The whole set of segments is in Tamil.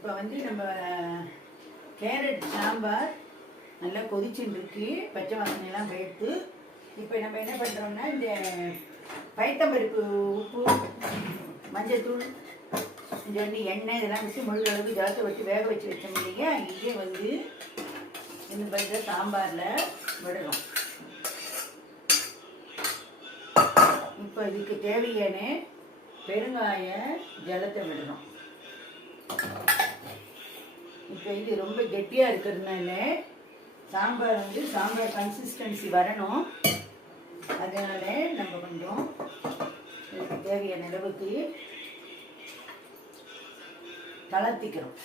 இப்போ வந்து நம்ம கேரட் சாம்பார் நல்லா கொதிச்சுட்டு இருக்கு, பச்சை வாசனையெல்லாம் போயிடுத்து. இப்போ நம்ம என்ன பண்ணுறோம்னா இந்த பைத்தம்பருப்பு, உப்பு, மஞ்சள்தூள், கொஞ்சம் எண்ணெய் இதெல்லாம் வச்சு முழுகளவுக்கு ஜலத்தை வச்சு வேக வச்சு வச்சோம் இல்லையா, இதே வந்து இந்த பருத்த சாம்பாரில் விடணும். இப்போ இதுக்கு தேவையான பெருங்காய ஜலத்தை விடணும். இப்போ இது ரொம்ப கெட்டியாக இருக்கிறதுனால சாம்பார் வந்து சாம்பார் கன்சிஸ்டன்சி வரணும். அதனால நம்ம கொஞ்சம் இதுக்கு தேவையான அளவுக்கு தளர்த்திக்கிறோம்.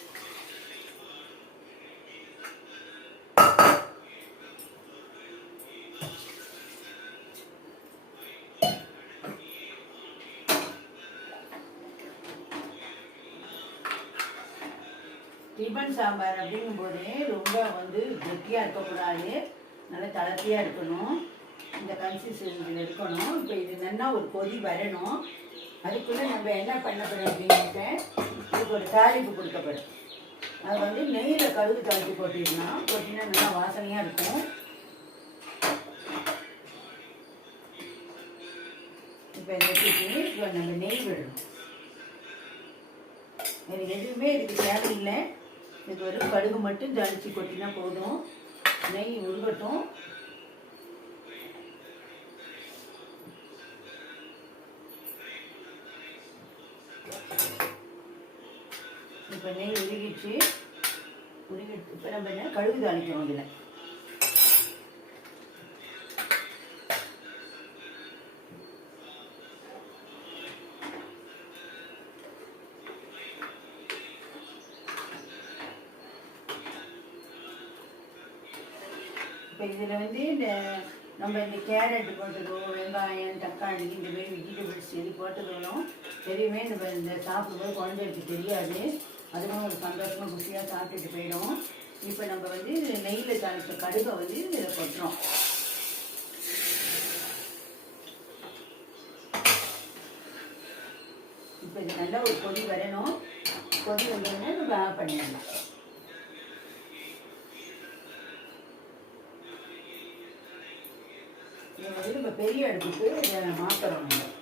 டிபன் சாம்பார் அப்படிங்கும்போது ரொம்ப வந்து கெட்டியாக இருக்கக்கூடாது, நல்லா தளர்த்தியாக இருக்கணும், இந்த கன்சிஸ்டன்சியில் இருக்கணும். இப்போ இது நல்லா ஒரு கொதி வரணும். அதுக்குள்ளே நம்ம என்ன பண்ணப்படும் அப்படின்ட்டு இதுக்கு ஒரு தாளிப்பு கொடுக்கப்படும். அது வந்து நெய்யில் கடுகு தாளித்து போட்டிங்கன்னா நல்லா வாசனையாக இருக்கும். இப்போ இந்த நம்ம நெய் விடணும். வேறு எதுவுமே இதுக்கு தேவையில்லை. இதுக்கு ஒரு கடுகு மட்டும் ஜலிச்சு கொட்டினா போதும். நெய் உருகட்டும். இப்போ நெய் உருகிடுச்சு. இப்போ நம்ம என்ன கடுகு தாளிக்கிறோம். இதில் இப்போ இதில் வந்து நம்ம இந்த கேரட் போட்டதோ, வெங்காயம், தக்காளி, இந்த மாதிரி வெஜிடபிள்ஸ் எது போட்டதும் எதுவுமே நம்ம இந்த சாப்பிடும்போது குழந்தைகளுக்கு தெரியாது. அதுவும் ஒரு சந்தோஷமாக குஷியாக சாப்பிட்டுட்டு போயிடும். இப்போ நம்ம வந்து நெய்யில் தாளித்த கடுகை வந்து இதில் கொட்டுறோம். இப்போ இது நல்லா ஒரு கொதி வரணும். கொதி வந்தோடனே நம்ம ஆஃப் பண்ணிடலாம். இதை வந்து நம்ம பெரிய அடுப்புக்கு இதை மாற்றுறோம். நம்ம